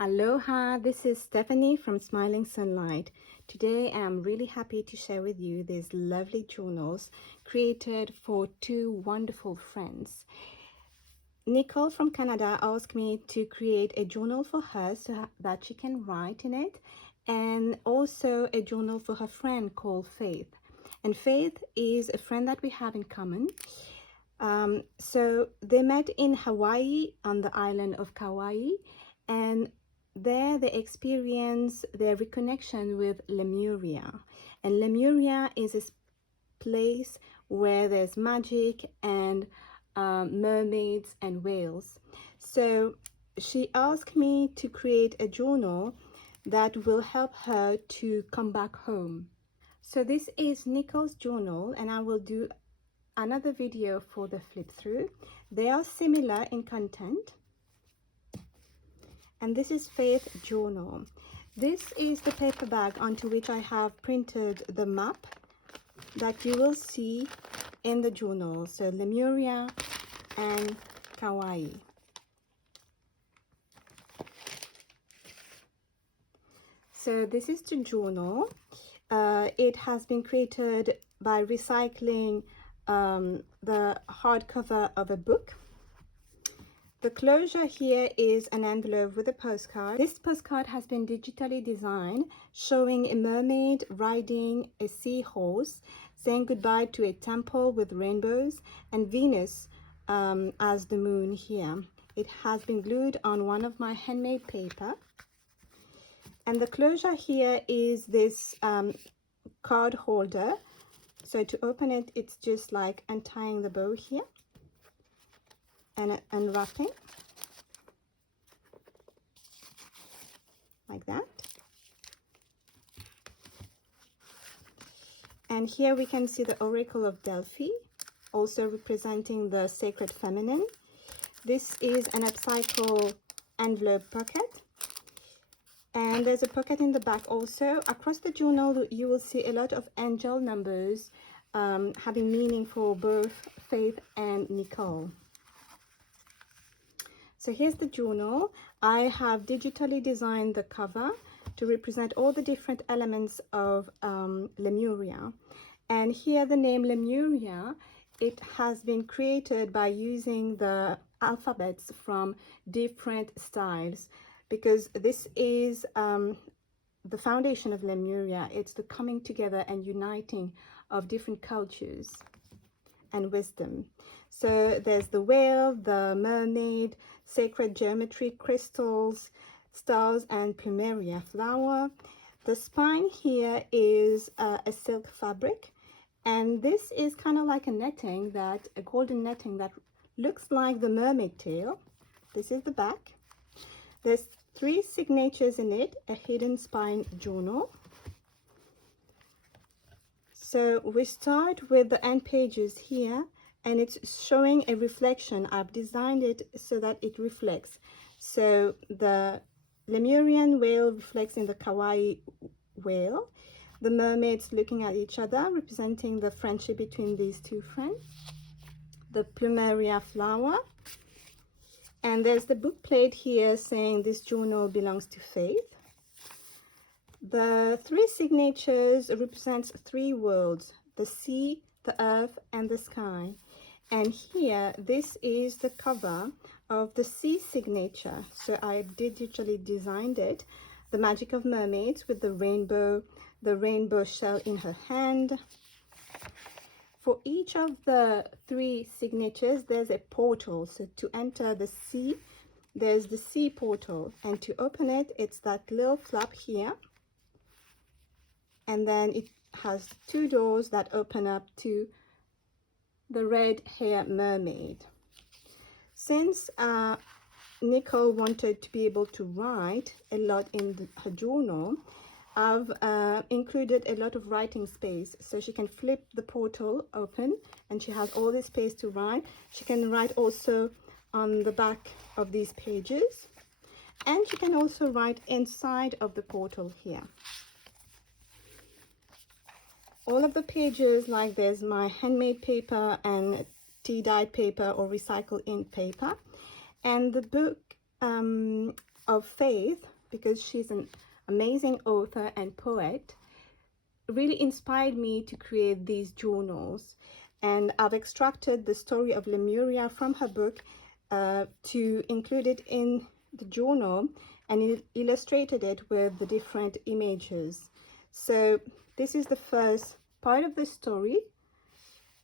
Aloha, this is Stephanie from Smiling Sunlight. Today I am really happy to share with you these lovely journals created for two wonderful friends. Nicole from Canada asked me to create a journal for her so that she can write in it, and also a journal for her friend called Faith. And Faith is a friend that we have in common. So they met in Hawaii on the island of Kauai, and there they experience their reconnection with Lemuria. And Lemuria is a place where there's magic and mermaids and whales. So she asked me to create a journal that will help her to come back home. So this is Nicole's journal, and I will do another video for the flip through. They are similar in content. And this is Faith journal. This is the paper bag onto which I have printed the map that you will see in the journal. So Lemuria and Kauai. So this is the journal. It has been created by recycling the hardcover of a book. The closure here is an envelope with a postcard. This postcard has been digitally designed, showing a mermaid riding a seahorse, saying goodbye to a temple with rainbows and Venus as the moon here. It has been glued on one of my handmade paper. And the closure here is this card holder. So to open it, it's just like untying the bow here and unwrapping like that. And here we can see the Oracle of Delphi, also representing the sacred feminine. This is an upcycle envelope pocket, and there's a pocket in the back also. Across the journal you will see a lot of angel numbers having meaning for both Faith and Nicole. So here's the journal. I have digitally designed the cover to represent all the different elements of Lemuria. And here the name Lemuria, it has been created by using the alphabets from different styles, because this is the foundation of Lemuria. It's the coming together and uniting of different cultures and wisdom. So there's the whale, the mermaid, sacred geometry, crystals, stars, and plumeria flower. The spine here is a silk fabric, and this is kind of like a golden netting that looks like the mermaid tail. This is the back. There's 3 signatures in it, a hidden spine journal. So we start with the end pages here, and it's showing a reflection. I've designed it so that it reflects. So the Lemurian whale reflects in the Kauai whale. The mermaids looking at each other, representing the friendship between these two friends. The plumeria flower. And there's the book plate here saying this journal belongs to Faith. The 3 signatures represents 3 worlds: the sea, the earth, and the sky. And here, this is the cover of the sea signature. So I digitally designed it. The magic of mermaids with the rainbow shell in her hand. For each of the 3 signatures, there's a portal. So to enter the sea, there's the sea portal. And to open it, it's that little flap here. And then it has 2 doors that open up to the red hair mermaid. Since Nicole wanted to be able to write a lot in her journal, I've included a lot of writing space, so she can flip the portal open and she has all this space to write. She can write also on the back of these pages, and she can also write inside of the portal here. All of the pages, like there's my handmade paper and tea dyed paper or recycled ink paper, and the book of Faith, because she's an amazing author and poet, really inspired me to create these journals. And I've extracted the story of Lemuria from her book to include it in the journal, and illustrated it with the different images. So this is the first part of the story,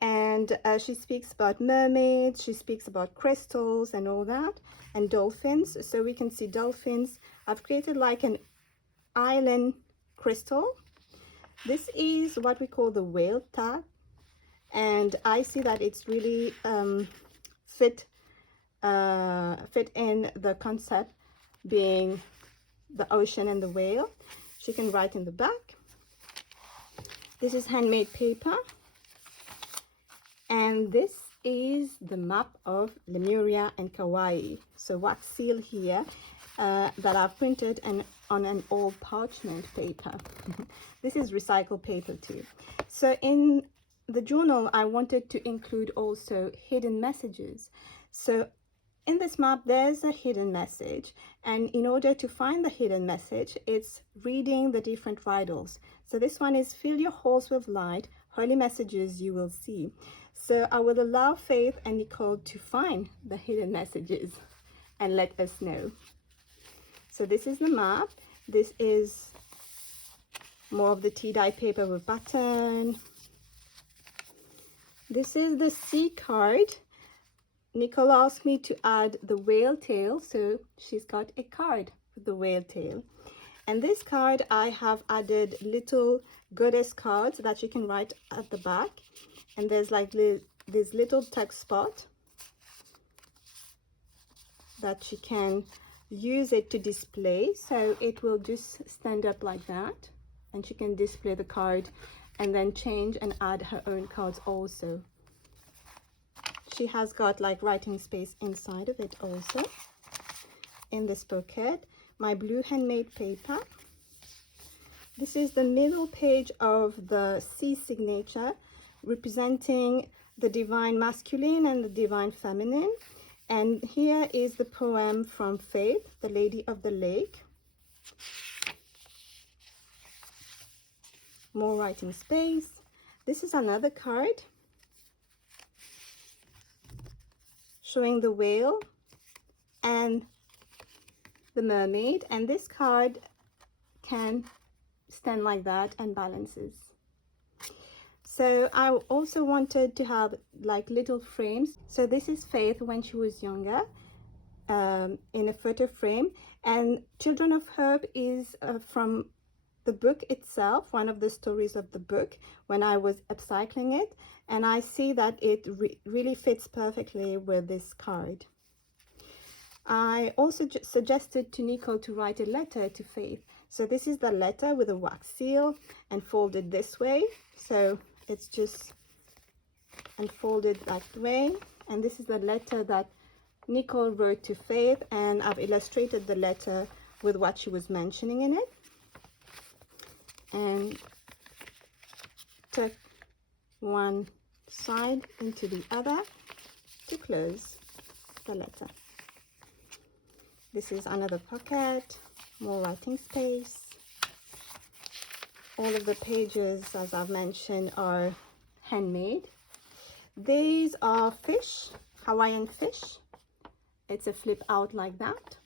and she speaks about mermaids, she speaks about crystals and all that, and dolphins. So we can see dolphins. I've created like an island crystal. This is what we call the whale tag, and I see that it's really fit in the concept being the ocean and the whale. She can write in the back. This is handmade paper, and this is the map of Lemuria and Kauai. So wax seal here that I've printed and on an old parchment paper. This is recycled paper too. So in the journal, I wanted to include also hidden messages. So in this map, there's a hidden message, and in order to find the hidden message, it's reading the different riddles. So this one is fill your halls with light, holy messages you will see. So I will allow Faith and Nicole to find the hidden messages and let us know. So this is the map. This is more of the tea dye paper with button. This is the sea card. Nicole asked me to add the whale tail, so she's got a card with the whale tail. And this card, I have added little goddess cards that you can write at the back. And there's like this little text spot that you can use it to display. So it will just stand up like that, and she can display the card and then change and add her own cards also. She has got like writing space inside of it also. In this pocket, my blue handmade paper. This is the middle page of the sea signature, representing the divine masculine and the divine feminine. And here is the poem from Faith, the Lady of the Lake. More writing space. This is another card showing the whale and the mermaid, and this card can stand like that and balances. So I also wanted to have like little frames. So this is Faith when she was younger, in a photo frame, and Children of Hope is from the book itself, one of the stories of the book, when I was upcycling it, and I see that it really fits perfectly with this card. I also suggested to Nicole to write a letter to Faith. So this is the letter with a wax seal and folded this way. So it's just unfolded that way. And this is the letter that Nicole wrote to Faith, and I've illustrated the letter with what she was mentioning in it. And tuck one side into the other to close the letter. This is another pocket, more writing space. All of the pages, as I've mentioned, are handmade. These are fish, Hawaiian fish. It's a flip out like that.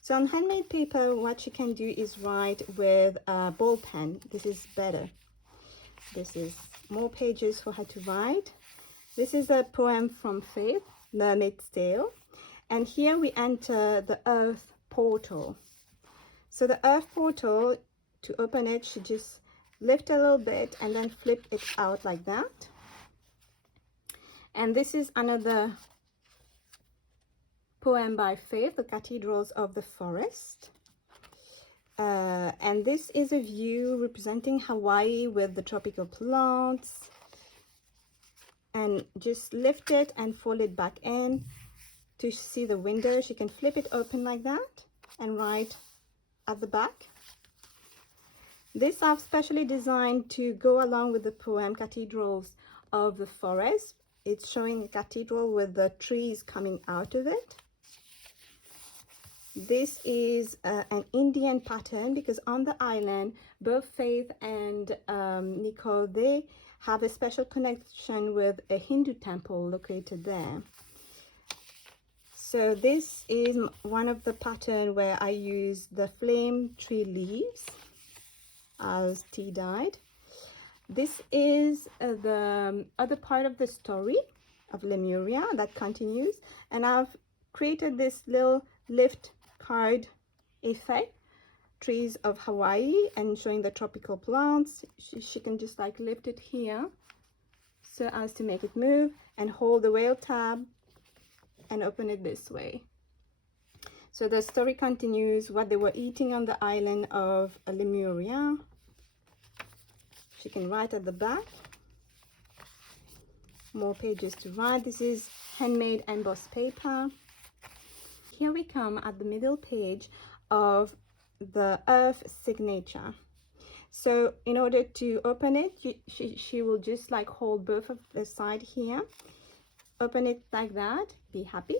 So on handmade paper, what you can do is write with a ball pen. This is better. This is more pages for her to write. This is a poem from Faith, Mermaid's Tale. And here we enter the earth portal. So the earth portal, to open it, she just lift a little bit and then flip it out like that. And this is another poem by Faith, The Cathedrals of the Forest. And this is a view representing Hawaii with the tropical plants. And just lift it and fold it back in to see the window. She can flip it open like that and write at the back. This I've specially designed to go along with the poem Cathedrals of the Forest. It's showing a cathedral with the trees coming out of it. This is an Indian pattern because on the island, both Faith and Nicole, they have a special connection with a Hindu temple located there. So this is one of the pattern where I use the flame tree leaves as tea dyed. This is the other part of the story of Lemuria that continues, and I've created this little lift card effect, trees of Hawaii, and showing the tropical plants. She can just like lift it here so as to make it move, and hold the whale tab and open it this way. So the story continues what they were eating on the island of Lemuria. She can write at the back. More pages to write. This is handmade embossed paper. Here we come at the middle page of the earth signature. So in order to open it, she will just like hold both of the side here, open it like that, be happy,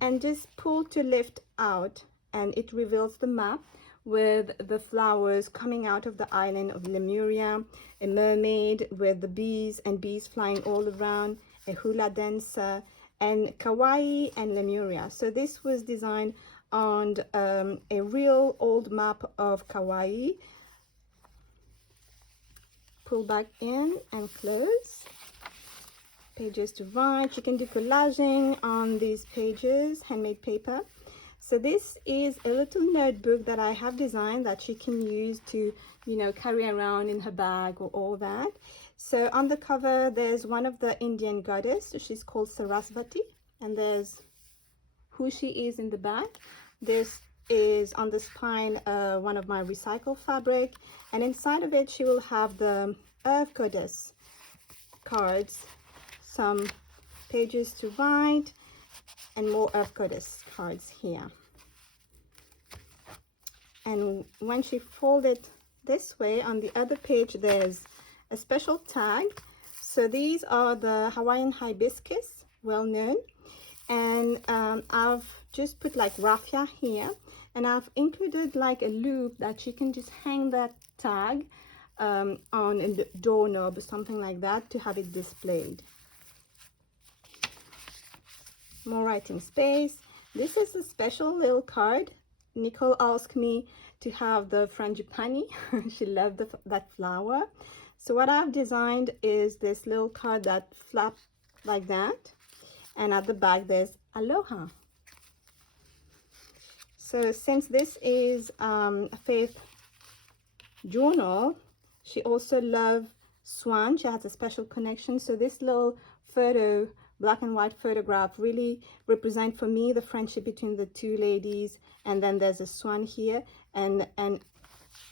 and just pull to lift out, and it reveals the map with the flowers coming out of the island of Lemuria, a mermaid with the bees and bees flying all around, a hula dancer, and Kauai and Lemuria. So this was designed on a real old map of Kauai. Pull back in and close. Pages to write. You can do collaging on these pages, handmade paper. So this is a little notebook that I have designed that she can use to, you know, carry around in her bag or all that. So on the cover, there's one of the Indian goddess. She's called Sarasvati, and there's who she is in the back. This is on the spine one of my recycled fabric, and inside of it she will have the earth goddess cards, some pages to write, and more earth goddess cards here. And when she fold it this way, on the other page there's a special tag. So these are the Hawaiian hibiscus, well known, and I've just put like raffia here, and I've included like a loop that she can just hang that tag on a doorknob or something like that to have it displayed. More writing space. This is a special little card. Nicole asked me to have the frangipani. She loved that flower. So what I've designed is this little card that flaps like that, and at the back there's aloha. So since this is a Faith journal, she also loves swan. She has a special connection. So this little photo, black and white photograph, really represent for me the friendship between the two ladies. And then there's a swan here, and an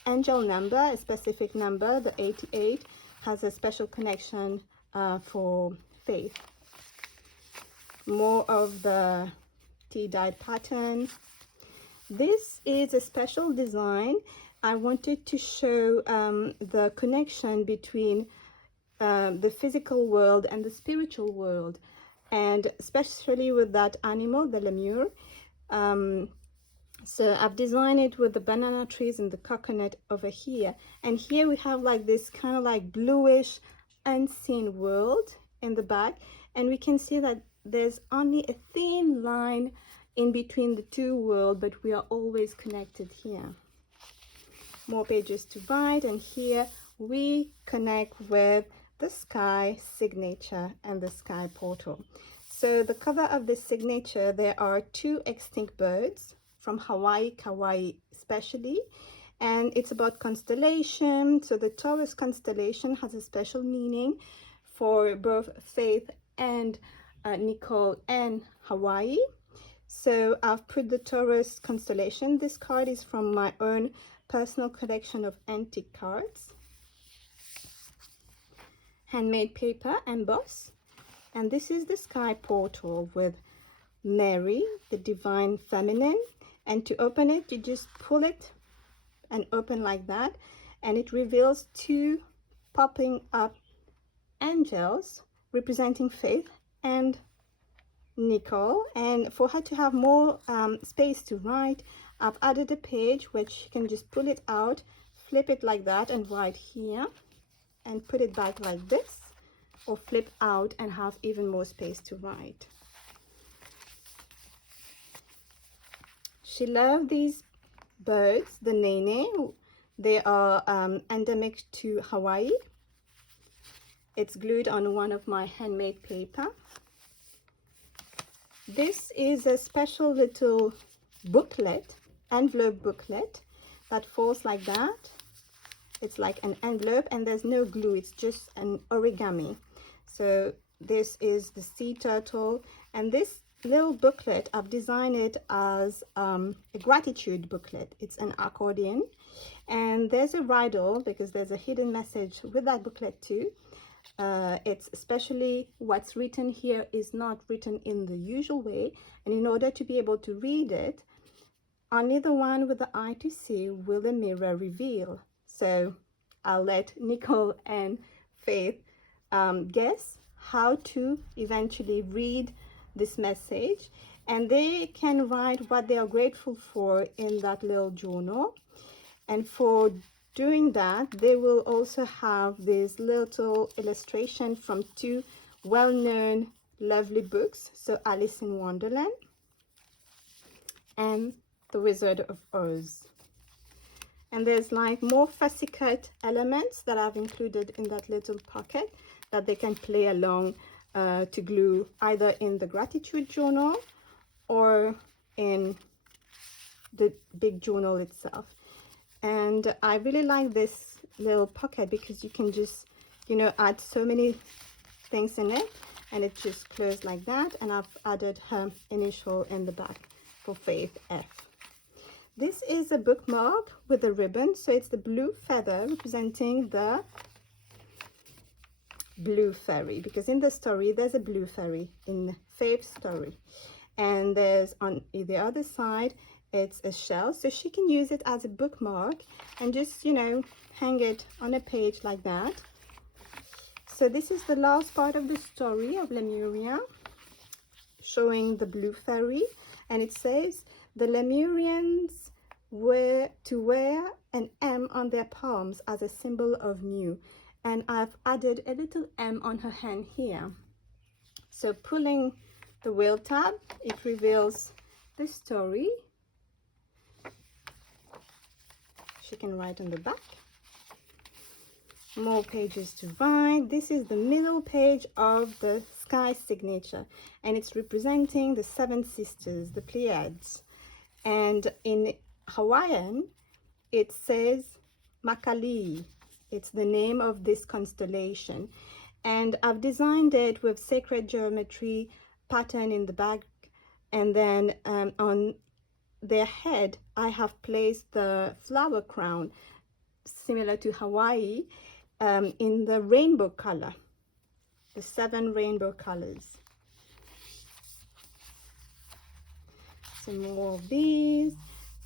angel number, a specific number, the 88, has a special connection for Faith. More of the tea dyed pattern. This is a special design. I wanted to show the connection between the physical world and the spiritual world, and especially with that animal, the lemur. So I've designed it with the banana trees and the coconut over here, and here we have like this kind of like bluish unseen world in the back, and we can see that there's only a thin line in between the two worlds, but we are always connected here. More pages to write, and here we connect with the sky signature and the sky portal. So the cover of the signature, there are two extinct birds from Hawaii, Kauai especially, and it's about constellation. So the Taurus constellation has a special meaning for both Faith and Nicole and Hawaii. So I've put the Taurus constellation. This card is from my own personal collection of antique cards. Handmade paper embossed. And this is the sky portal with Mary, the divine feminine. And to open it, you just pull it and open like that, and it reveals two popping up angels representing Faith and Nicole, and for her to have more space to write, I've added a page which she can just pull it out, flip it like that and write here, and put it back like this, or flip out and have even more space to write. She loved these birds, the nene. They are endemic to Hawaii. It's glued on one of my handmade paper. This is a special little booklet, envelope booklet, that falls like that. It's like an envelope and there's no glue, it's just an origami. So this is the sea turtle, and this little booklet, I've designed it as a gratitude booklet. It's an accordion, and there's a riddle because there's a hidden message with that booklet too. It's especially what's written here is not written in the usual way, and in order to be able to read it, only the one with the eye to see will the mirror reveal. So I'll let Nicole and Faith guess how to eventually read this message, and they can write what they are grateful for in that little journal. And for doing that, they will also have this little illustration from two well-known lovely books, so Alice in Wonderland and The Wizard of Oz. And there's like more fussy cut elements that I've included in that little pocket that they can play along to glue either in the gratitude journal or in the big journal itself. And I really like this little pocket because you can just, you know, add so many things in it, and it just closed like that. And I've added her initial in the back for Faith F. This is a bookmark with a ribbon, so it's the blue feather representing the blue fairy, because in the story there's a blue fairy in Faith's story, and there's on the other side it's a shell, so she can use it as a bookmark and just, you know, hang it on a page like that. So this is the last part of the story of Lemuria, showing the blue fairy, and it says the Lemurians were to wear an M on their palms as a symbol of new, and I've added a little M on her hand here. So pulling the wheel tab, it reveals the story. She can write on the back. More pages to write. This is the middle page of the sky signature, and it's representing the seven sisters, the Pleiades. And in Hawaiian, it says Makali. It's the name of this constellation. And I've designed it with sacred geometry pattern in the back, and then on their head I have placed the flower crown similar to Hawaii in the rainbow color, the 7 rainbow colors. Some more of these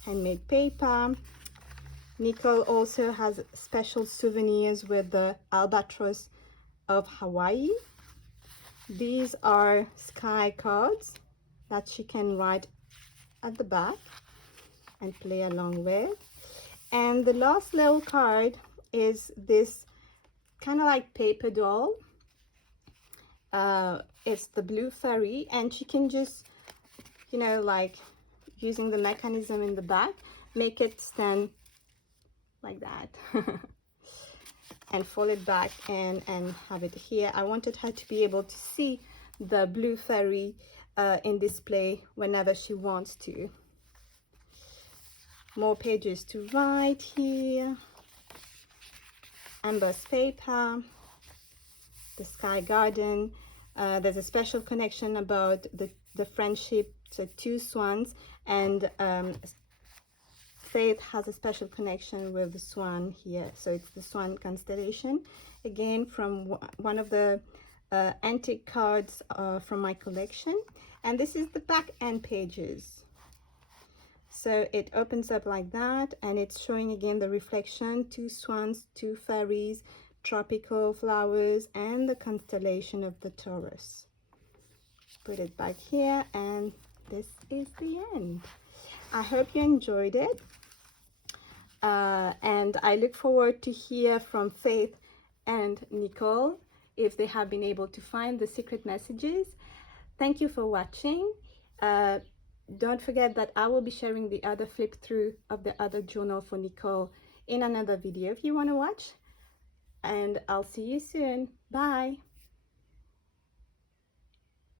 handmade paper. Nicole also has special souvenirs with the albatross of Hawaii. These are sky cards that she can write at the back and play along with. And the last little card is this kind of like paper doll. It's the blue fairy, and she can just, you know, like using the mechanism in the back, make it stand like that and fold it back and have it here. I wanted her to be able to see the blue fairy in display whenever she wants to. More pages to write here. Embossed paper, the sky garden. There's a special connection about the friendship, so 2 swans, and Faith has a special connection with the swan here, so it's the swan constellation, again from one of the antique cards from my collection. And this is the back end pages, so it opens up like that, and it's showing again the reflection, 2 swans, 2 fairies, tropical flowers, and the constellation of the Taurus. put it back here, and this is the end. I hope you enjoyed it, and I look forward to hear from Faith and Nicole if they have been able to find the secret messages. Thank you for watching. Don't forget that I will be sharing the other flip through of the other journal for Nicole in another video if you want to watch, and I'll see you soon. Bye.